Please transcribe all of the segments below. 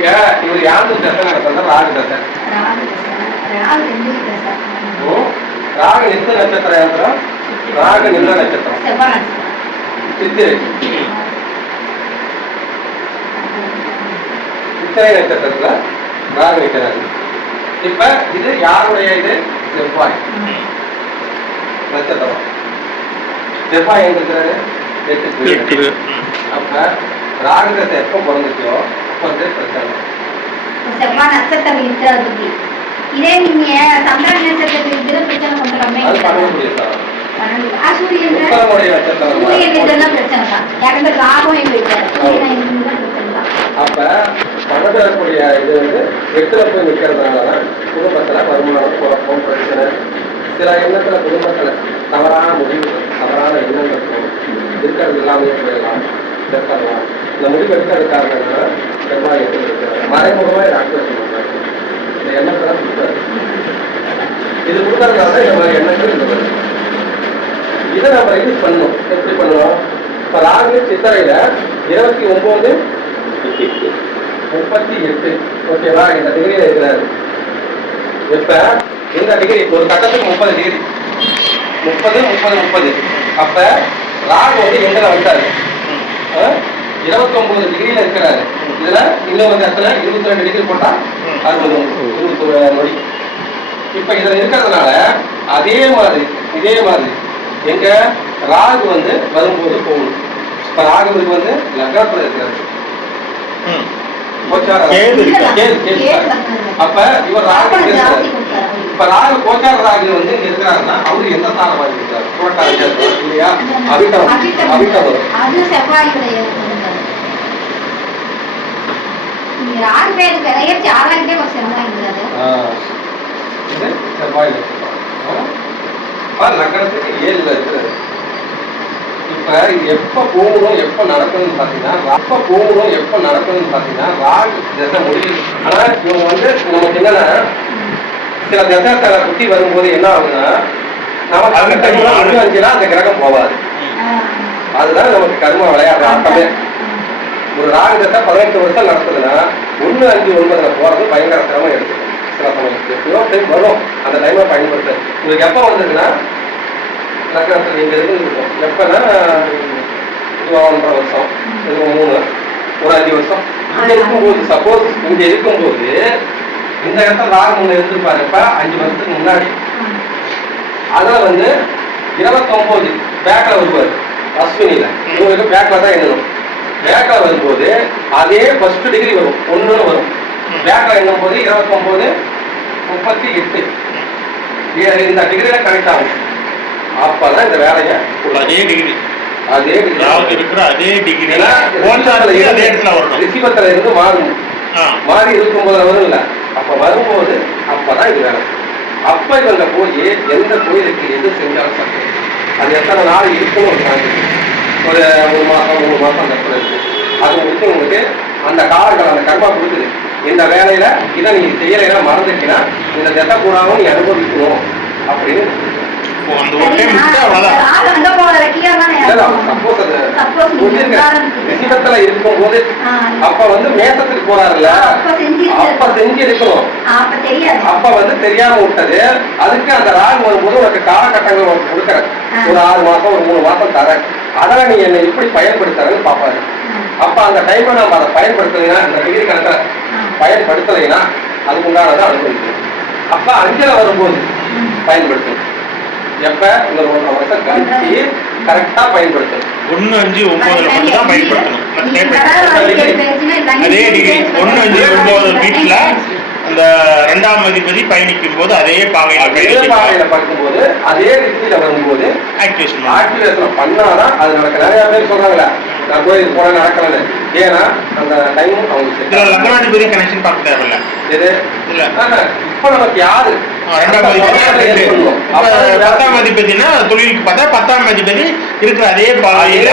ಈಗ ಇವ್ರು ಯಾವ್ದು ದಸೆ ನಡೆಸ್ತಂದ್ರೆ ರಾಗ ದಸೆ. ರಾಗ ನಿಂದ ನಕ್ಷತ್ರ ಯಾವ ರಾಗ ನಿಂದ ನಕ್ಷತ್ರ சித்திரை சித்திரை நட்சத்திரத்துல ராக நிற்கிறாரு. இப்ப இது யாருடைய இது செவ்வாய் நட்சத்திரம். செவ்வாய் எங்க இருக்கிறாரு 8. அப்ப ராகதசை எப்ப பிறந்துச்சோ அப்ப வந்து பிரச்சனை. செவ்வாய் நட்சத்திரம் இருக்கிறதுக்கு இதே நீங்க சந்திர நட்சத்திரத்துக்கு இருக்கிற பிரச்சனை கொஞ்சம் கம்மியா இருக்கு. அப்ப பணத்தரக்கூடிய இது வந்து 8ல போய் நிக்கிறதுனாலதான் குடும்பத்துல வருமானம் குழப்பம் பிரச்சனை சில எண்ணத்துல குடும்பத்துல தவறான முடிவுகள் தவறான எண்ணங்கள் இருக்கிறது எல்லாமே போயிடலாம் எடுக்கலாம். இந்த முடிவு எடுக்கிறது காரணம்னா செவ்வாய் எப்படி இருக்கிறாங்க மறைமுகமா ஆக்டிவேஷன் பண்றாங்க. இந்த எண்ணத்தை கொடுத்தாரு. இது கொடுக்கறதுனால இந்த மாதிரி எண்ணங்கள் இந்த மாதிரி இதை நம்ம ரிலீஸ் பண்ணணும். எப்படி பண்ணுவோம்? இப்ப ராகு சித்திரையில 29 38 ஓகேவா இந்த டிகிரியில இருக்கிறாரு. இப்ப இந்த டிகிரி ஒரு கட்டத்துக்கு 30 டிகிரி 30. அப்ப ராகு வந்து எங்கல வந்தாரு 29 டிகிரியில இருக்கிறாரு. இதுல இன்னும் வந்து எத்தனை 22 டிகிரி போட்டா 21 நொடி. இப்ப இதுல இருக்கிறதுனால இதே மாதிரி எங்க ராகு வந்து வரும்போது போகணும். இப்ப ராகுக்கு வந்து லக்னத்துல இருக்கிறது அப்ப இவர் ராகு இப்ப ராகு கோச்சார ராகு வந்து இருக்கிறாருன்னா அவரு எந்த ஸ்தானம் இருக்கிறார் இல்லையா? அவிட்டம் செவ்வாய் லக்னத்துக்கு 7ல இருக்கிறது. இப்ப எப்ப போகணும் எப்ப நடக்கணும்னு பாத்தீங்கன்னா ராகு தசை முடியுது. ஆனா இவங்க வந்து நமக்கு என்னன்னா சில தசை குட்டி வரும்போது என்ன ஆகுதுன்னா நமக்கு 5 அந்த கிரகம் போவாது. அதுதான் நமக்கு கர்ம விளையாடுற ஆட்டமே. ஒரு ராகு தசை 18 வருஷம் நடக்குதுன்னா 1, 5, 9 போறது பயங்கர சிரமம் எடுத்துக்கும். சில சமயம் வரும் அந்த டைமை பயன்படுத்த. உங்களுக்கு எப்ப வந்ததுன்னா லக்னத்தில் நீங்க இருக்கும் எப்பன்னா 1.5 வருஷம் 3 ஒரு 5 வருஷம் இங்க இருக்கும்போது சப்போஸ் இங்க இருக்கும்போது இந்த இடத்துல ராகு முன்ன இருந்திருப்பாரு. இப்ப 5 வருஷத்துக்கு முன்னாடி அதுல வந்து 29 பேக்ல வருவாரு அஸ்வினியில. இவங்களுக்கு பேக்ல தான் எண்ணணும். பேக்ல வரும்போது அதே ஃபர்ஸ்ட் டிகிரி வரும் 1 வரும். பேக்ல எண்ணும் போது 29 38 இந்த டிகிரியில கனெக்ட் ஆகும். அப்பதான் இந்த வேலையை அதே ரிசிவத்துல இருந்து மாறி இருக்கும்போது வரும் இல்ல அப்ப வரும்போது அப்பதான் இது வேலை. அப்ப இவங்க போய் எந்த கோயிலுக்கு எது செஞ்சாலும் சரி அது எத்தனை நாள் இருக்குன்னு ஒரு 1 மாசம் 3 மாசம் அந்த இடத்துல இருக்கு. அது முடிச்சு உங்களுக்கு அந்த காலங்கள் அந்த கர்மா கொடுக்குது. இந்த வேலையில இதை நீங்க செய்யலைன்னா மறந்துட்டீங்கன்னா இந்த தசை கூடாமல் நீ அனுபவிக்கணும் அப்படின்னு ரிஷிபத்துல இருக்கும் போது அப்ப வந்து மேசத்துக்கு போறாருல்ல அப்ப செஞ்சு இருக்கணும். அப்ப வந்து தெரியாம விட்டது. அதுக்கு அந்த ராகு வரும்போது உனக்கு காலகட்டங்கள் உனக்கு கொடுக்கறேன். ஒரு 6 மாசம் ஒரு 3 மாசம் தரேன். அதெல்லாம் நீ என்னை எப்படி பயன்படுத்துறன்னு பாப்பாரு. அப்ப அந்த டைமை நம்ம அதை பயன்படுத்தலைன்னா அந்த டிகிரி கணக்கில பயன்படுத்தலைன்னா அதுக்கு உண்டானதை அனுபவிக்கணும். அப்ப 5ல வரும்போது பயன்படுத்தணும். எப்ப இந்த 1 வருஷம் கழிச்சு கரெக்டா பயன்படுத்தணும். 1, 5, 9 மட்டும் தான் பயன்படுத்தணும். அதே டிகிரி 1, 5, 9 வீட்டுல அந்த 2ஆம் அதிபதி பயணிக்கும் போது அதே பாகையில பார்க்கும்போது அதே டிகிரியில வரும்போது ஆக்டிவேஷன் பண்ணாதான் அது நடக்க. நிறைய பேர் சொல்றாங்களே நான் கோயிலுக்கு போன நடக்கல. ஏன்னா அந்த டைம் அவங்க லக்னாதிபதி கனெக்ஷன் பார்க்க தேவையில்ல. இல்ல இப்ப நமக்கு யாரு 10ஆம் அதிபதினா தொழிலுக்கு பார்த்தா 10ஆம் அதிபதி இருக்கிற அதே பாகையில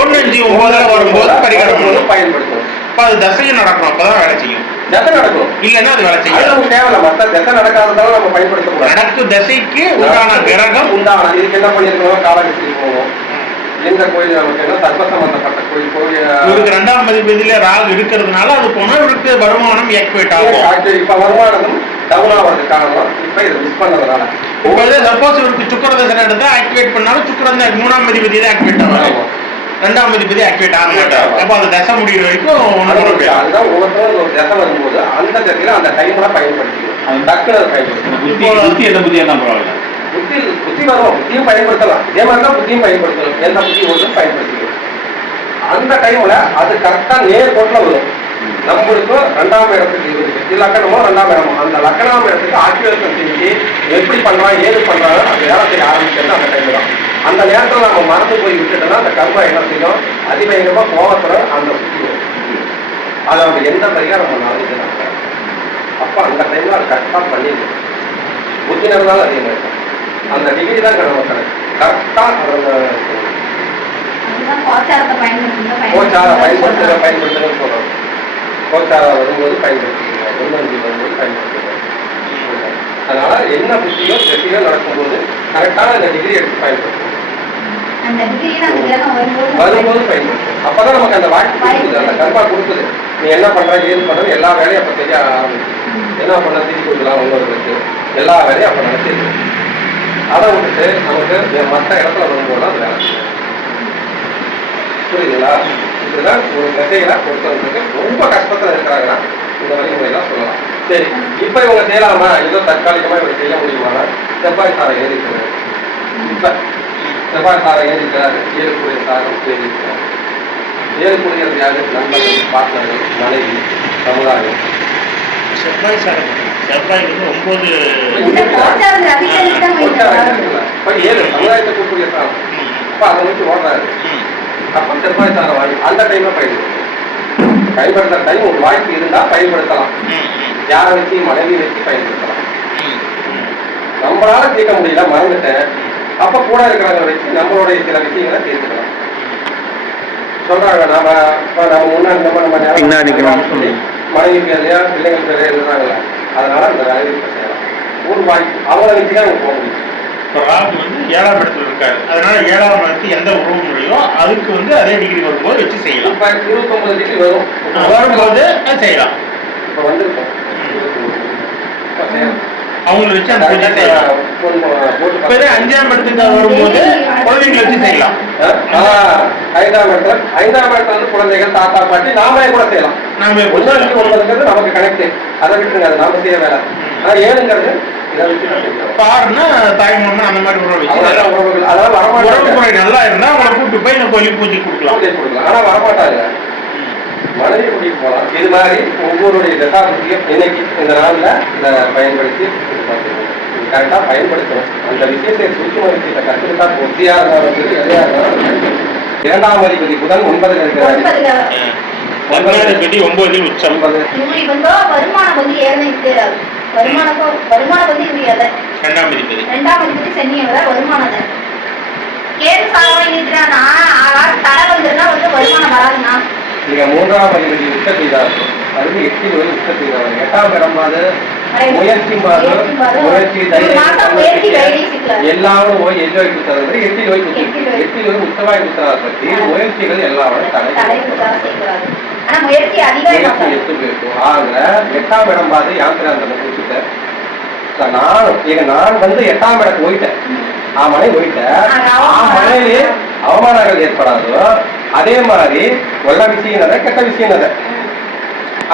1, 5, 9 வரும்போது பரிகாரம் பயன்படுத்தும். அது தசையும் நடக்கும். அப்பதான் வேலை செய்யும். தசை நடக்கும் இல்லைன்னா அது வேலை செய்யும். தேவையில்ல மற்ற தசை நடக்காததால நம்ம பயன்படுத்த கூடாது. நடக்கும் தசைக்கு உண்டான கிரகம் உண்டான இதுக்கு என்ன பண்ணிருக்கோம் காலகட்டத்தில் போவோம் இந்த கோயில் நமக்கு என்ன சர்வ சம்பந்தப்பட்ட கோயில் இவருக்கு 2ஆம் அதிபதியில ராகு இருக்கிறதுனால அது போனா இவருக்கு வருமானம் ஆக்டிவேட் ஆகும். இப்ப வருமானமும் டவுன் ஆகிறது காரணம் இப்ப இதை மிஸ் பண்ணதுனால. இப்ப சப்போஸ் இவருக்கு சுக்கிர தசை எடுத்தா ஆக்டிவேட் பண்ணாலும் சுக்கிரன் 3ஆம் அதிபதி தான் ஆக்டிவேட் ஆகும், 2ஆம் அதிபதி ஆக்டிவேட் ஆக மாட்டார். அப்ப அது தசை முடிகிற வரைக்கும் அதுதான் ஒவ்வொருத்தரும் ஒரு தசை வரும்போது அந்த தசையில அந்த டைம்ல பயன்படுத்திக்கணும், டக்குனு அதை பயன்படுத்தணும். புத்தி எந்த புத்தியா தான் பரவாயில்ல, புத்தி வரும், புத்தியும் பயன்படுத்தலாம். இதே மாதிரிதான் புத்தியும் பயன்படுத்தணும், எந்த புத்தி ஒன்றும் பயன்படுத்திக்கணும். அந்த டைம்ல அது கரெக்டா நேர் கோட்டில் வரும். நம்மளுக்கும் 2ஆம் இடத்துக்கு இருக்கு லக்கணமோ 2ஆம் இடமோ அந்த லக்கணாம் இடத்துக்கு ஆக்டிவேஷன் செஞ்சு எப்படி பண்றான் ஏது பண்றாங்க அந்த வேலை செய்ய ஆரம்பிக்கிறது அந்த டைம் தான். அந்த நேரத்தில் நம்ம மறந்து போய் விட்டுட்டோம்னா அந்த கர்மா என்ன செய்யும், அதிவேகமா கோபத்துல அந்த புத்தி வரும். அதை அவங்க எந்த பரிகாரம் பண்ணாலும் செய்யறாங்க. அப்ப அந்த டைம்ல அது கரெக்டா பண்ணிடணும். புத்தி நடந்தாலும் அதிகமாக இருக்கும். அந்த டிகிரி தான் நம்ம கரெக்டா பயன்படுத்துங்க சொல்றோம். கோச்சாரா வரும்போது பயன்படுத்திக்கணும், ஒன்னஞ்சு வரும்போது பயன்படுத்திக்கணும். அதனால என்ன புத்தியோ வெற்றியோ நடக்கும்போது கரெக்டான இந்த டிகிரி எடுத்து பயன்படுத்தணும், வரும்போது பயன்படுத்தணும். அப்பதான் நமக்கு அந்த வாய்ப்பு கொடுக்குது, அந்த கர்மா கொடுக்குது. நீ என்ன பண்ற ஏது பண்றது எல்லா வேலையும் அப்ப செய்ய ஆரம்பிச்சு. என்ன பண்ண திருப்பி கொடுக்கலாம் உங்களுக்கு எல்லா வேலையும் அப்ப நடத்திருக்கு. அதை விட்டுட்டு நமக்கு மற்ற இடத்துல வரும்போது அது வேலை செய்யும். புரியுதுங்களா? இப்படிதான் ஒரு திசையில பொறுத்தவங்களுக்கு ரொம்ப கஷ்டத்துல இருக்கிறாங்கன்னா இந்த வழிமுறையெல்லாம் சொல்லலாம். சரி, இப்ப இவங்க செய்யலாமா, ஏதோ தற்காலிகமா இவங்க செய்ய முடியுமானா செவ்வாய் சாரை ஏறிக்கிறாரு. இப்ப செவ்வாய் சாரை ஏறிக்கிறாரு, 7 கூடிய சாரம் ஏறிக்கிறார். 7 கூடியது யாரு? நண்பர்கள், பார்ட்னர்கள், மனைவி, சமுதாயம். செவ்வாய் சாரம் செவ்வாய் 9 சமுதாயத்தை கூடிய சாரம். அப்ப அதை நோக்கி ஓடுறாரு. அப்ப செவ்வாய் சாரம் வாங்கி அந்த டைம்ல பயன்படுத்துற டைம் ஒரு வாய்ப்பு இருந்தா பயன்படுத்தலாம். யாரை வச்சு மனைவி வச்சு பயன்படுத்தலாம். நம்மளால தீர்க்க முடியல, மறந்துட்டேன், அப்ப கூட இருக்கிறவங்க வச்சு நம்மளுடைய சில விஷயங்களை தீர்த்துக்கலாம். சொல்றாங்க நாம முன்னாடி நம்ம சொல்லி மனைவி பேரையா பிள்ளைகள் பேரையா எழுதுறாங்கல்ல, அதனால அந்த வேலையை செய்யலாம். ஒரு வாய்ப்பு அவங்கள வச்சுதான் அவங்க போக முடியும். ராகு 7ஆம் இடத்துல இருக்காரு, அதனால 7ஆம் இடத்துக்கு எந்த உறவு முறையோ அதுக்கு அதே டிகிரி வரும்போது வச்சு செய்யலாம். இப்ப 29 டிகிரி வரும்போது செய்யலாம். இப்ப வந்திருக்கோம் அவங்களை வச்சு அந்த பூஜை செய்யலாம். 5ஆம் இடத்துக்கு வரும்போது குழந்தைங்களை வச்சு செய்யலாம். 5ஆம் இடத்துல வந்து குழந்தைகள், தாத்தா, பாட்டி நாமே கூட செய்யலாம். நாம ஒன்றுங்கிறது நமக்கு கனெக்ட், அதை விட்டுங்க, அது நாம செய்ய வேலை. ஆனா 7ங்கிறது தாய்மாமன் அந்த மாதிரி உறவு நல்லா இருந்தா அவங்களை கூப்பிட்டு போய் இந்த கோயிலுக்கு பூஜை கொடுக்கலாம். ஆனா வரமாட்டாங்க, மனைவி கூட்டிட்டு போகலாம். இது மாதிரி ஒவ்வொருடைய தசாபுத்தியும் இன்னைக்கு இந்த நாள்ல இதை பயன்படுத்தி கரெக்டா பயன்படுத்தணும். அந்த விஷயத்தை சூட்சும விஷயத்தை கற்றுக்கிட்டா புத்தியா இருந்தாலும் சரி, எதையா இருந்தாலும். 2ஆம் அதிபதி புதன் 9 இருக்கிறார். 9 உச்சம். வருமானம் வந்து ஏறினாரு. வருமானம் வந்து இது 2ஆம் அதிபதி சனியோட வருமானம் கேது சாதம் இருக்கிறானா தடை வந்துருந்தா வந்து வருமானம் வராதுன்னா நீங்க 3ஆம் அதிபதி உச்சத்தை தான் அதுக்கு 8 உச்சத்தை தான். 8ஆம் இடம் முயற்சி முயற்சி எல்லாரும் போய் என்ஜாய் கொடுத்தது 8 நோய் உச்சவாய் குத்துறாத பற்றி முயற்சிகள் எல்லாரும் தடை முயற்சி அதிகம் எட்டு போயிருக்கும். ஆக 8ஆம் இடம் பார்த்து யாத்திரை அந்த முடிச்சுட்டேன். நான் வந்து 8ஆம் இடம் போயிட்டேன், மனை போயிட்டேன். மனையிலே அவமானங்கள் ஏற்படாதோ அதே மாதிரி ஒல்ல விஷயம் கெட்ட விஷயம் அதை.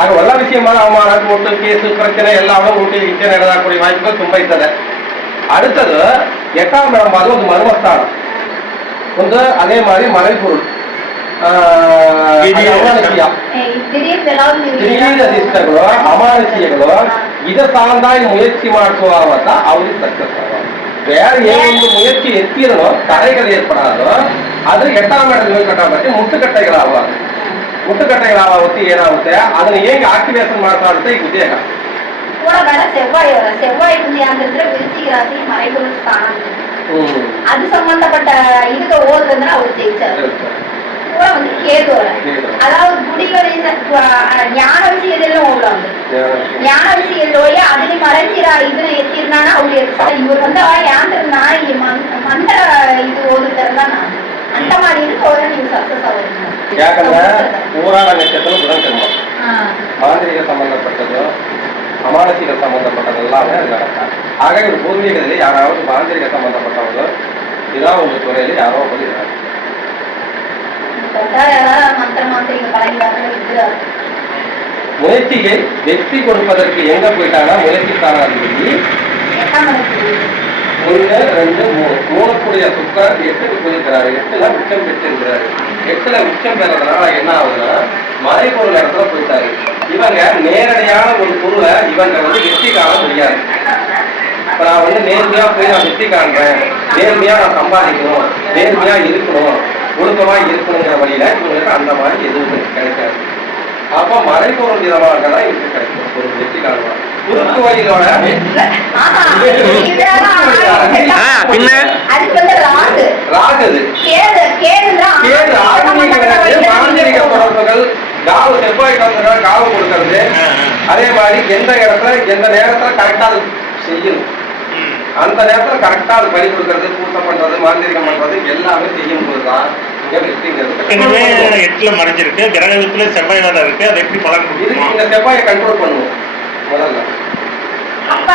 ஆக ஒல்ல விஷயமான அவமானம் போட்டு கேசு பிரச்சனை எல்லாமே ஊட்டி இச்சை நடக்கக்கூடிய வாய்ப்புகள் தும்பைத்தது. அடுத்தது 8ஆம் இடம் பார்த்து ஒரு மர்மஸ்தானம் வந்து அதே மாதிரி மலை பொருள் ಅಮಾನಸಿಯಗಳು ಇದ ಸಾಂದಾಗಿ ಮುಯற்சி ಮಾಡುವಾಗ ಅವ್ರಿಗೆ ಸಕ್ಸಸ್ ಆಗೋದು. ಬೇರೆ ಏನೊಂದು ಮುಯற்சி ಎತ್ತಿರೋ ತಡೆಗಳು ಏರ್ಪಡೋದು ಅದು 8ಆம் இடத்துல ಕಟ್ಟಾಗುತ್ತೆ ಮುಟ್ಟುಕಟ್ಟೆಗಳಾಗುವುದು. ಮುಟ್ಟುಕಟ್ಟೆಗಳಾಗುತ್ತೆ ಏನಾಗುತ್ತೆ ಅದನ್ನ ಹೇಗೆ ಆಕ್ಟಿವೇಶನ್ ಮಾಡ್ತಾ ಇರುತ್ತೆ ಈ ಉದ್ಯೋಗ செவ்வாய் ಅಂತಂದ್ರೆ ವಿರುಚಿಕ ರಾಶಿ ಮರೆಗಳು ಸ್ಥಾನ ಅದು ಸಂಬಂಧಪಟ್ಟ ಇದಕ್ಕೆ ಓದಂದ್ರೆ ಅವ್ರು ಜಯಿಸ್ತಾರೆ. கூட வந்து கேது அதாவது குடிகளின் ஞான விஷயத்திலும் உள்ளாங்க. ஞான விஷயத்தோட அதுல மறைச்சிரா இதுல எத்திருந்தானா அவரு இவர் வந்து யாந்திரனா மந்திர இது ஓதுறதுதான் அந்த மாதிரி ஒரு நீங்க சக்சஸ் ஆகுறீங்க. யாக்கங்க ஊராட நட்சத்திரம் புதன் ஜென்மம் மாந்திரிக சம்பந்தப்பட்டதோ அமானசிக சம்பந்தப்பட்டது எல்லாமே அது நடக்கும். ஆக ஒரு பூர்வீகத்திலே யாராவது மாந்திரிக சம்பந்தப்பட்டவங்க இதான் உங்க துறையில யாரோ சொல்லிடுறாங்க. முயற்சியை வெற்றி கொடுப்பதற்கு எங்க போயிட்டாங்கன்னா முயற்சிக்கான அதிபதி 1, 2, 3 மூணுக்குடைய சுக்கர் 8க்கு போயிருக்கிறாரு. 8ல உச்சம் பெற்றிருக்கிறாரு. 8ல உச்சம் பெறதுனால என்ன ஆகுதுன்னா மறைபொருள் இடத்துல போயிட்டாரு. இவங்க நேரடியான ஒரு பொருளை இவங்க வெற்றி காண முடியாது. இப்ப நான் நேர்மையா போய் நான் வெற்றி காண்றேன், நேர்மையா நான் சம்பாதிக்கணும், நேர்மையா இருக்கணும், ஒழுக்கமா இருக்கணுங்கிற வழியில இவங்களுக்கு அந்த மாதிரி எதுவும் கிடைக்காது. அப்ப மறைபொருள் விதமாக தான் இவங்களுக்கு கிடைக்கும் ஒரு வெற்றி காணுவாங்க. குறுக்கு வழியிலோட மாந்திரிக தொடர்புகள் காவு செவ்வாய் கலந்துகள் காவு கொடுக்கறது. அதே மாதிரி எந்த இடத்துல எந்த நேரத்துல கரெக்டா செய்யணும், அந்த நேரத்துல கரெக்டா அது பலி கொடுக்கறது, பூசை பண்றது, மாந்திரிகம் பண்றது எல்லாமே செய்யும் போதுதான் மறைஞ்சிருக்கு. கிரகத்துல செவ்வாய் வேலை இருக்கு. அது எப்படி பலன் கொடுக்கும்? இந்த செவ்வாயை கண்ட்ரோல் பண்ணுவோம் முதல்ல. அப்ப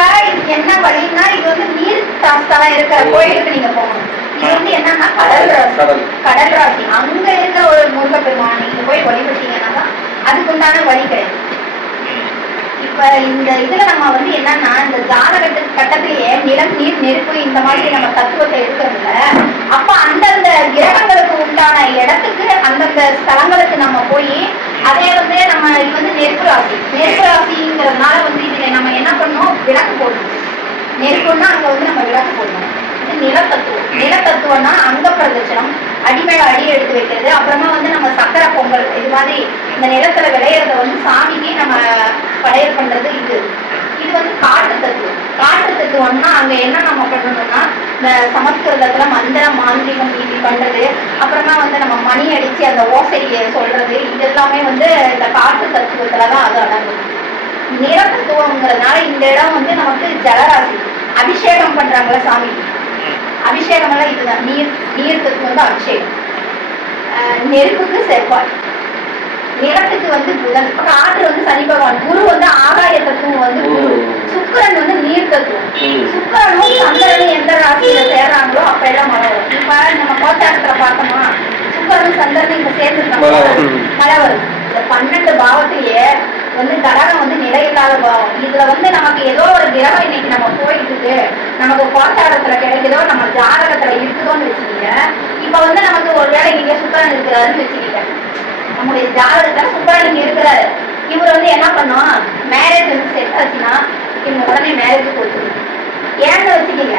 என்ன வழின்னா இது நீர் சாஸ்திரம் இருக்கிற கோயிலுக்கு நீங்க போகணும். இது என்னன்னா கடல் ராசி அங்க இருக்கிற ஒரு முருகப்பெருமான் நீங்க போய் வழிபட்டீங்கன்னா அதுக்கு உண்டான வழி கிடைக்கும். இப்ப இந்த இதுல நம்ம என்னன்னா இந்த ஜாதக கட்டத்திலேயே நிலம் நீர் நெருப்பு இந்த மாதிரி நம்ம தத்துவத்தை இருக்கிறதுல அப்ப அந்தந்த கிரகங்களுக்கு உண்டான இடத்துக்கு அந்தந்த ஸ்தலங்களுக்கு நம்ம போய் அதே நம்ம இது நெருப்பு ராசிங்கிறதுனால இதுல நம்ம என்ன பண்ணோம், விளக்கு போடணும். நெருப்புன்னா அங்க நம்ம விளக்கு போடணும். இது நிலத்தத்துவம்னா அங்க பிரதட்சணம், அடிமேல அடி எடுத்து வைக்கிறது. அப்புறமா நம்ம சக்கரை பொங்கல் இது மாதிரி இந்த நிலத்துல விளையறத சாமிக்கு நம்ம படையல் பண்றது. இது காட்டு தத்துவம்னா அங்க என்ன நம்ம பண்ணணும்னா இந்த சமஸ்கிருதத்துல மந்திரம் மாந்திரிகம் இப்படி பண்றது, அப்புறமா நம்ம மணி அடிச்சு அந்த ஓசையை சொல்றது, இது எல்லாமே இந்த காட்டு தத்துவத்துலதான் அது அடங்கும். நிலத்தத்துவங்கிறதுனால இந்த இடம் நமக்கு ஜலராசி. அபிஷேகம் பண்றாங்களா சாமி, அபிஷேகம் எல்லாம் இதுதான். நீர் தத்துவம் தான் அபிஷேகம். நெருப்புக்கு செவ்வாய், நிலத்துக்கு புதன், காற்று சனி பகவான், குரு ஆகாய தத்துவம் குரு, சுக்கிரன் நீர் தத்துவம். சுக்கிரனும் சந்திரனும் எந்த ராசியில சேர்றாங்களோ அப்ப எல்லாம் மழை வரும். இப்ப நம்ம கோச்சாரத்துல பார்த்தோமா சுக்கிரனும் சந்திரனும் இப்ப சேர்ந்துருக்காங்க, மழை வரும். இந்த 12 பாவத்திலேயே கடகம் நிலையில்லாத பாவம். இதுல நமக்கு ஏதோ ஒரு கிரகம் இன்னைக்கு நம்ம போயிட்டு இருக்கு, நமக்கு கோச்சாரத்துல கிடைக்குதோ நம்ம ஜாதகத்துல இருக்குதோன்னு வச்சுக்கீங்க. இப்ப நமக்கு ஒரு வேலை இங்க சுக்கிரன் இருக்கிறாருன்னு வச்சுக்கீங்க, நம்முடைய ஜாதகத்துல சுக்கிரன் இருக்கிறாரு. இவர் என்ன பண்ணும், மேரேஜ் செட் ஆச்சுன்னா இவங்க உடனே மேரேஜ் கொடுத்துருங்க. ஏன்னு வச்சுக்கீங்க,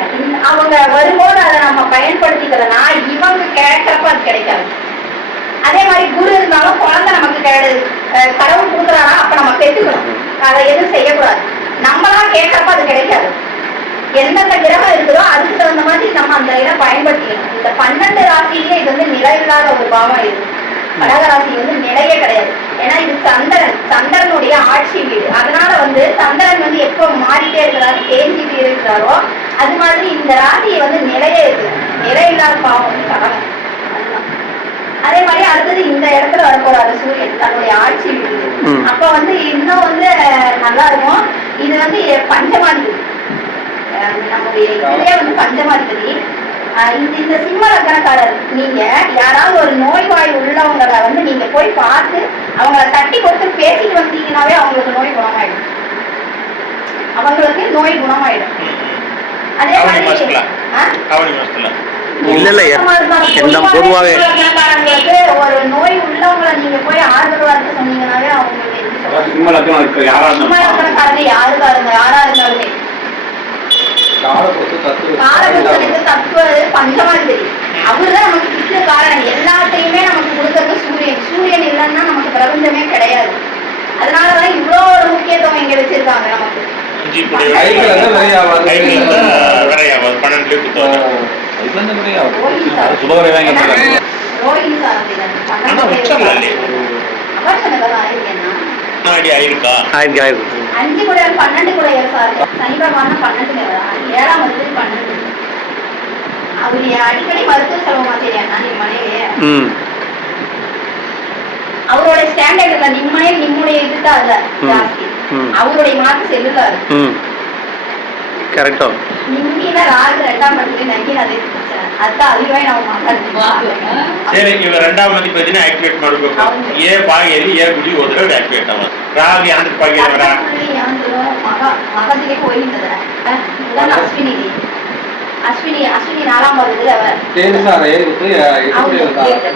அவங்க வரும்போது அதை நம்ம பயன்படுத்திக்கிறதுனா இவங்க கேட்கறப்ப அது கிடைக்காது. அதே மாதிரி குரு இருந்தாலும் குழந்தை நமக்கு கடவுள் கொடுக்குறாரா அப்ப நம்ம பெற்றுக்கணும், அதை எதுவும் செய்யக்கூடாது. நம்மளாம் கேட்கறப்ப அது கிடைக்காது. எந்தெந்த கிரகம் இருக்குதோ அதுக்கு தகுந்த மாதிரி நம்ம அந்த இதை பயன்படுத்திக்கணும். இந்த 12 ராசியிலே இது நிலையில்லாத ஒரு பாவம் இருக்கு. கடகராசி நிலையே கிடையாது. ஏன்னா இது சந்திரனுடைய ஆட்சி வீடு. அதனால சந்திரன் எப்ப மாறிட்டே இருக்கிறாரு, தேஞ்சிட்டு இருக்கிறாரோ அது மாதிரி இந்த ராசியை நிலையே இருக்கு. நிலையில்லாத பாவம் கடகம். அதே மாதிரி அடுத்தது இந்த இடத்துல வரப்போறாரு சூரியன், தன்னுடைய ஆட்சி வீடு. அப்ப இன்னும் நல்லா இருக்கும். இது பஞ்சமாதிபதி, நம்முடைய இதுலயே பஞ்சமாதிபதி. இந்த சிம்ம லக்னக்காரர் நீங்க யாராவது ஒரு நோய்வாய் உள்ளவங்களை நீங்க போய் பார்த்து அவங்கள தட்டி கொடுத்து பேசிட்டு வந்தீங்கன்னாவே அவங்களுக்கு நோய் குணமாயிடும். அதே மாதிரி ஒரு நோய் உள்ளவங்களை நீங்க போய் ஆறுதல் வார்த்தை சொன்னீங்கன்னாவே அவங்களுக்கு யாரா இருந்தாலுமே தத்துவ பஞ்சமாதிபதி அவருதான் நமக்கு கிட்ட காரணம். எல்லாத்தையுமே நமக்கு கொடுக்கறது சூரியன். சூரியன் இல்லைன்னா நமக்கு பிரபஞ்சமே கிடையாது. அதனாலதான் இவ்வளவு ஒரு முக்கியத்துவம் இங்க வச்சிருக்காங்க நமக்கு. அஞ்சு கூட 12 கூட சார். சனி பகவான் 12 7ஆம் 12. அவரு அடிக்கடி மருத்துவ செலவு மாதிரியா நீ மனைவி அவரோட ஸ்டாண்டர்ட்ல நிம்மனே நிம்முடைய இதுதான் இல்ல ஜாஸ்தி அவருடைய மார்க் செல்லுறாரு கரெக்டா நிம்மினா ராகு 2ஆம் மதிப்பு நங்கி அதை அதான் அதுவே ನಾವು ಮಾತಾಡ್ತೀವಿ ಸರಿ ಇವ 2ಆம் ಮದಿಪದಿನ ಆಕ್ಟಿವೇಟ್ ಮಾಡಬೇಕು ಎ ಬಾಯಲ್ಲಿ ಎ ಗುಡಿ ಹೋದ್ರೆ ಆಕ್ಟಿವೇಟ್ ಆಗುತ್ತೆ ರಾಗಿ ಅಂತ ಬಾಗಿಯವರ ಮಗದಿಗೆ ಹೋಗಿದ್ದಾರೆ ಇದನ್ನ ಅಶ್ವಿನಿ 4ஆம் மதிப்புல அவர் கேது சார் ஏறிட்டு எட்டு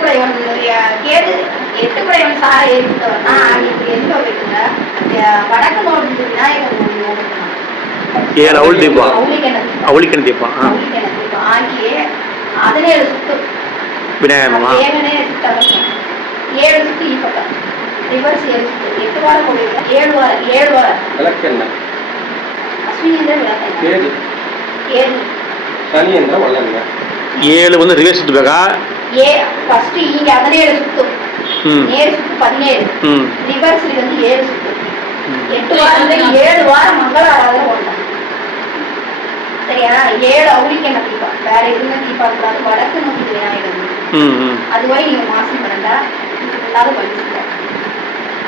குடையவன் சார் ஏறிட்டவர் நான் இப்ப எங்க போயிட்டுங்க வடக்கு நோடு விநாயகர் ஏன் அவள் தீபா அவளிக்கன் தீபா ஆகி 17 சுத்து விநாயகமா 7 சுத்து ஈப்பட்ட ரிவர்ஸ் 7 சுத்து 8 வாரம் போயிருக்கு 7 வாரம் விளக்கு என்ன அஸ்வினி விளக்கு கேது சனி என்ற வல்லங்க 7 வந்து ரிவர்ஸ் சுத்துಬೇಕಾ ஃபர்ஸ்ட் இங்க 17 சுத்து நேர் சுத்து 17 ரிவர்ஸ் வந்து 7 சுத்து 8 வாரத்துல 7 வாரம் மங்கள ஆராதனை பண்ணலாம் சரியா 7 அவுளிக்கெண்ண தீபா வேற எதுவுமே தீபா கூடாது வடக்கு நோக்கி விநாயகர் அதுவே நீங்க மாசம் பண்ணா ಇಲ್ಲದ ಬಳಸಿಲ್ಲ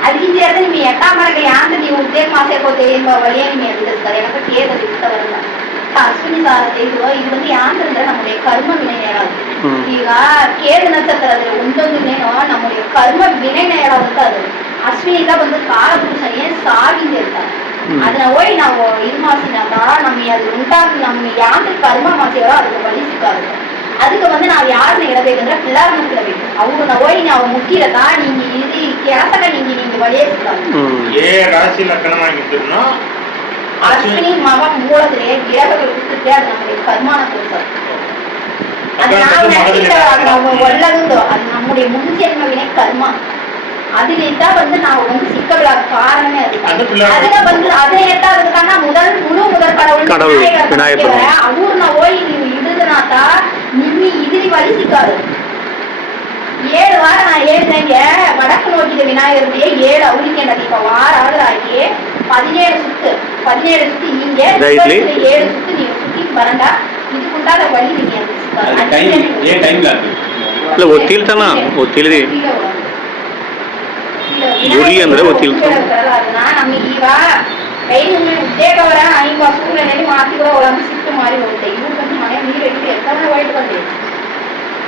ಅದಕ್ಕಿಂತ ಹೇಳಿದ್ರೆ ನಿಮಗೆ ಎಟ್ಟಾಮರಗೆ ಯಾಂತ ನೀವು ಉದ್ಯೋಗ ಮಾಸಕ್ಕೆ ಎಂಬ ವಳಿಯ ನಿಮಗೆ ಎದುರಿಸ್ತಾರೆ எனக்கு கேதல் ಇರ್ತವರಲ್ಲ ಅಶ್ವಿನಿ ಸಾರತೆ ಇದು வந்து ಯಾಂತಂದ್ರೆ நம்முடைய கர்ம வினையாகும் ಈಗ ಕೇದು ನಕ್ಷತ್ರದಲ್ಲಿ ಒಂದೊಂದೇನೋ நம்முடைய ಕರ್ಮ ವಿನಯನಾಗುತ್ತೆ ಅದು ಅಶ್ವಿನಿಗ ಬಂದು ಕಾಲಪುರುಷನೇ ಸಾವಿಂದ ಇರ್ತಾರೆ ಅದನ್ನ ಹೋಗಿ ನಾವು ಇದು ಮಾಡಿಸಿದಾಗ ನಮಗೆ ಅದು ಉಂಟಾಗಿ ನಮ್ಮ ಯಾಂತ ಕರ್ಮ ಮಾಡ್ತೀವೋ ಅದಕ್ಕೆ ಬಲಿ ಸಿಕ್ಕಾಗುತ್ತೆ அதுக்கு வந்து நான் யாருன்னு இடಬೇಕಂದ್ರೆ பிள்ளாರನ್ನ ಇಡಬೇಕು ಅವ್ರನ್ನ ಹೋಗಿ ನಾವು ಮುಟ್ಟಿರದ நீங்க இது ಕೆಲಸನ நீங்க வழியே ಸಿಕ್ಕಾಗುತ್ತೆ ಏ ರಾಶಿ ಲಗ್ನವಾಗಿದ್ದುನೋ அஸ்வினி மகம் மூலத்திலே கிரகங்கள் கொடுத்துட்டே அது நம்முடைய கர்மான கொடுத்தார் அது ನಾವು ಒಳ್ಳೇದು ಅದು நம்முடைய முன்ஜென்ம வினை கர்மா அதுலதான் வந்து நான் வந்து சிக்கலாக காரணமே அதுல வந்து அதை எட்டாவதுக்கான முதல் கடவுள் விநாயகர் அவர்னா போய் நீங்க இடுதுனாத்தா நிம்மி இதுலி வழி சிக்காது 7 வாரம் நான் ஏழுங்க வடக்கு நோக்கிய விநாயகருடைய 7 அவுளிக்கேண்ட இப்ப வாரம் ஆகி 17 சுத்து இங்க 7 சுத்து நீங்க சுத்தி வரண்டா இதுக்குண்டான வழி நீங்க ಇಲ್ಲ ಗೊತ್ತಿಲ್ತಾನ ಗೊತ್ತಿಲ್ಲದೆ ಗುರಿ ಅಂದ್ರೆ ಗೊತ್ತಿಲ್ಲ ನಮಗೆ ಈಗ ಕೈ ಒಮ್ಮೆ ಉದ್ಯೋಗವರ ಈಗ ಸ್ಕೂಲಿನಲ್ಲಿ ಮಾತಿಗಳ ಒಳಗೆ ಸಿಟ್ಟು ಮಾರಿ ಹೋಗುತ್ತೆ ಇವ್ರು ಬಂದು ಮನೆ ನೀರು ಇಟ್ಟು ಎತ್ತನ ಹೋಯ್ತು ಬಂದೆ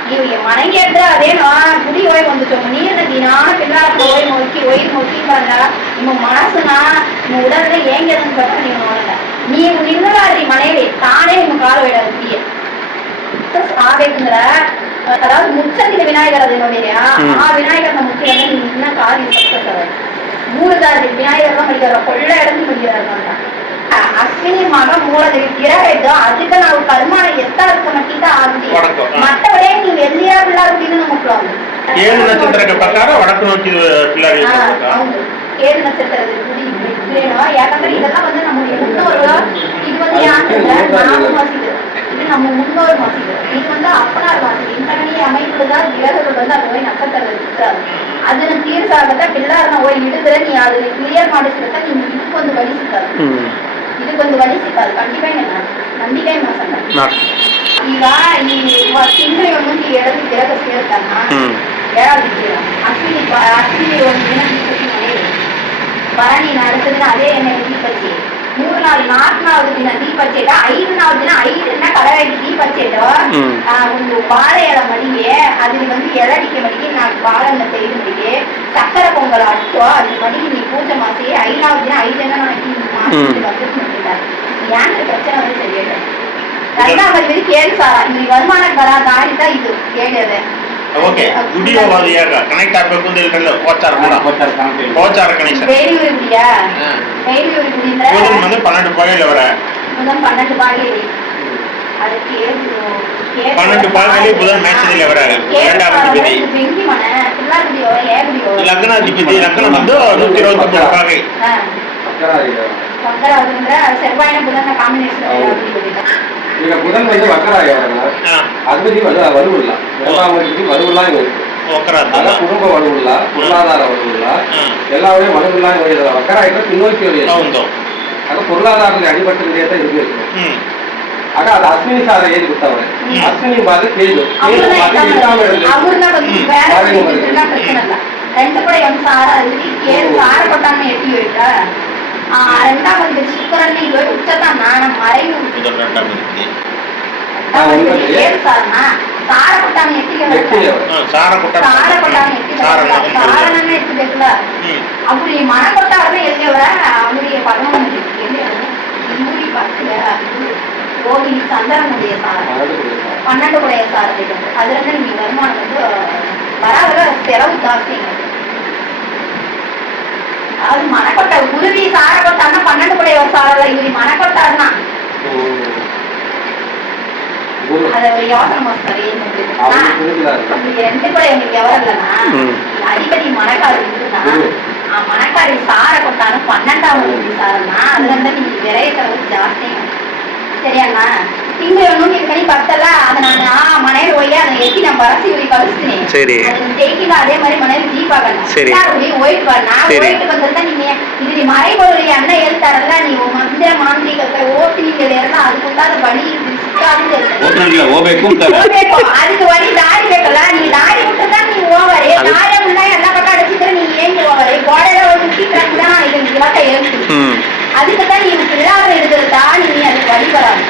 ನೀವು ಮನೆಗೆ ಎದ್ರೆ ಅದೇನೋ ಗುಡಿ ಹೋಗಿ ಒಂದು ನೀರಿನ ದಿನ ಪಿಲ್ಲಾರ ನೋಕಿ ಬಂದ ನಿಮ್ಮ ಮನಸ್ಸನ್ನ ನಿಮ್ಮ ಉಡದ್ರೆ ಹೆಂಗೆ ಅಂತ ಬಂದ್ರೆ ನೀವು ನೋಡಲ್ಲ ನೀವು ನಿನ್ನದಾದ್ರಿ ಮನೆಯಲ್ಲಿ ತಾನೇ ನಿಮ್ಮ ಕಾಲು ಇಡೋದು ಗುಡಿಯೇ ಆಗ್ಬೇಕಂದ್ರ அதாவது முச்சந்திர விநாயகர் அது இல்லையா விநாயகர் முக்கிய நீங்க என்ன காரியம் சக்சஸ் 3 தாரி விநாயகர் தான் படிக்கிறார் கொள்ள இடத்து படிக்கிறார் அஸ்வினி மகம் மூலது கிரகம் அதுக்கு ನಾವು ಕರ್ಮಾನ ಎತ್ತಾರ್ಕ ಮಟ್ಟಿದ ಆಗಿದೆ ಮತ್ತವರೇ ನೀವು ಎಲ್ಲಿಯಾ ಬಿಳ್ಳಾರು ಬಿದ್ದು ನಮಕ್ಲಾವು 7 ನಕ್ಷತ್ರದ ಪ್ರಕಾರ ವಡಕು ನೋಕಿ ಬಿಳ್ಳಾರು ಹೌದು 7 ನಕ್ಷತ್ರದ ಗುಡಿ ಬಿಡ್ರೇನೋ ಯಾಕಂದ್ರೆ ಇದೆಲ್ಲ வந்து நம்முடைய முன்னோர்கள் இது வந்து யாருன்னா நாம வாசிது இது நம்ம முன்னோர் வாசிது இது வந்து அப்பனார் வாசிது இந்த அமைப்புதான் கிரகங்கள் வந்து அது போய் நட்சத்திரம் இருக்கிறாரு ಅದನ್ನ ತೀರ್ಸಾಗತ್ತ ಪಿಲ್ಲಾರನ್ನ ಹೋಗಿ ಹಿಡಿದ್ರೆ ನೀ ಅದನ್ನ ಕ್ಲಿಯರ್ ಮಾಡಿಸಿರತ್ತ ನೀನು ಇದಕ್ಕೊಂದು ವಳಿ ಸಿಕ್ಕಾದು ಖಂಡಿತ ನಂಬಿಕೆ ಮಾಸಲ್ಲ ಈಗ ಈ ತಿಂಗಳಿಗೆ ಒಂದೊಂದು 2 ಗ್ರಹ ಸೇರ್ತಾನ ಹೇಳೋದಿದ್ದೀರ ಅಶ್ವಿನಿ ಒಂದು ದಿನ ಮನೆಯಲ್ಲಿ ಭರಣಿ ನಡೆಸಿದ್ರೆ ಅದೇ ಎಣ್ಣೆ ದೀಪಚ್ಚಿ 4வது ದಿನ ದೀಪಚ್ಚೇಟ 5வது ದಿನ 5ನ್ನ ಕಳೆಯಾಗಿ ದೀಪಚ್ಚೇಟ ಒಂದು ಬಾಳೆ ಎಲೆ ಮಡಿಗೆ ಅದನ್ನ வந்து ಎಳಡಿಕೆ ಮಡಿಗೆ 4 ಬಾಳೆನ್ನ ತೆಗೆದು ಮಡಿಗೆ ಸಕ್ಕರ ಪೊಂಗಲ್ ಅಟ್ಟು ಅದ್ರ ಮಡಿಗೆ ನೀ ಪೂಜೆ ಮಾಡಿಸಿ 5வது ದಿನ 5 ಜನ ಹಾಕಿ ಮಾಡಿ ಬಂದಿದ್ದಾರೆ ಯಾಕೆ ಪ್ರಶ್ನೆ வந்து சரியில்லை 2வது ಕೇಳಿ ಸಾರ ಈ வருமாನಕ್ಕೆ ಬರ ದಾರಿ ಇದು ಕೇಳಿದೆ ಓಕೆ ಗುಡಿಯೋ ವಾದಿಯಾಗ ಕನೆಕ್ಟ್ ಆಗಬೇಕು ಅಂತ ಹೇಳ್ತಾರೆ கோச்சார கனெக்ஷன் வேலூர் குடியா வேலூர் குடின்ற முதல் வந்து 12 பாகையில வர முதல் 12 பாகையில அதுக்கு 12 பாகையில புதன் மேட்ச்ல வராரு இரண்டாவது விதி வெங்கி மன பிள்ளாகுடியோ ஏகுடியோ லக்னாதிபதி லக்னம் வந்து 123 பாகை வக்கராதுன்ற செவ்வாய் புதன் காம்பினேஷன் ಈಗ ಬುಧನ್ வந்து வக்கராயவரனா அதிபதி வலுவில்ல 2ஆம் அதிபதி வலுவில்லா இருக்கு வக்கராதா குடும்ப வலுவில்ல பொருளாதார வலுவில்ல எல்லாமே வலுவில்லா இருக்கு வக்கராயிட்ட பின்னோக்கி வருது ಹೌದು ಅದು பொருளாதாரದಲ್ಲಿ ಅಡಿಪಟ್ಟಿದೆ ಅಂತ ಇರಬೇಕು ಆಗ ಅದು ಅಶ್ವಿನಿ ಸಾರ ಏನ್ ಗೊತ್ತವ್ರೆ ಅಶ್ವಿನಿ ಬಾದ್ರೆ ಕೇಳು அவருதான் கொஞ்சம் வேலை செஞ்சுட்டுனா பிரச்சனை இல்ல. ரெண்டு கூட எம் சாரா இருக்கு கேது சார கொட்டான்னு எட்டி வைட்டா ரெண்டாம் வந்து சுக்கரன் இது உச்சத்தான் நானும் மறைவு கேது சாரனா சார கொட்டான்னு எட்டி சார கொட்டான்னு சார கொட்டான்னு எட்டி சாரன்னு எட்டி வைக்கல அப்படி மன கொட்டாருமே எங்க அவருடைய பகவான் மூடி பார்க்கல கோவி சந்திரனுடைய சாரம் 12 குடைய சாரத்தை அதுல இருந்து நீங்க வருமானம் வந்து வராத செலவு ஜாஸ்தி. அது மனக்கொட்டை குருவி சார கொட்டான்னா 12 குடைய சாரம் இவரி மனக்கொட்டாருன்னா அதை ஒரு யோசனை மாஸ்டர் அப்படி 2 குடைய உங்களுக்கு எவ்வளவு இல்லைன்னா அதிபதி மணக்காடு இருக்குன்னா மணக்காடி சார கொட்டான்னு 12ஆம் சாரம்னா அதுல இருந்து நீங்க விரைய செலவு ஜாஸ்தி. சரியாண்ணா திங்களொன்னு இது பண்ணி பத்தல அதை நான் மனைவி ஒய்யா அதை எட்டி நான் பரசி ஒய் கழிச்சுனேன். சரி தேக்கில அதே மாதிரி மனைவி தீபாவளி சரி ஒயிட் நான் ஒயிட் வந்தா நீங்க இது நீ மறைபொருள் அண்ணன் எழுத்தாரல நீ மந்திர மாந்திரிகத்தை ஓட்டுனீங்க எல்லாம் அதுக்கு உண்டாத வழி அதுக்கு வழி தாடி வைக்கல நீ தாடி விட்டுதான் நீ ஓவரு தாயம் எல்லா பக்கம் அடிச்சுக்கிற நீ ஏங்கி ஓவரு கோடையில ஒரு சீக்கிரம் தான் இது எழுத்து அதுக்குதான் நீ இல்லாத எடுக்கிறதா நீ அதுக்கு வழிபடாது.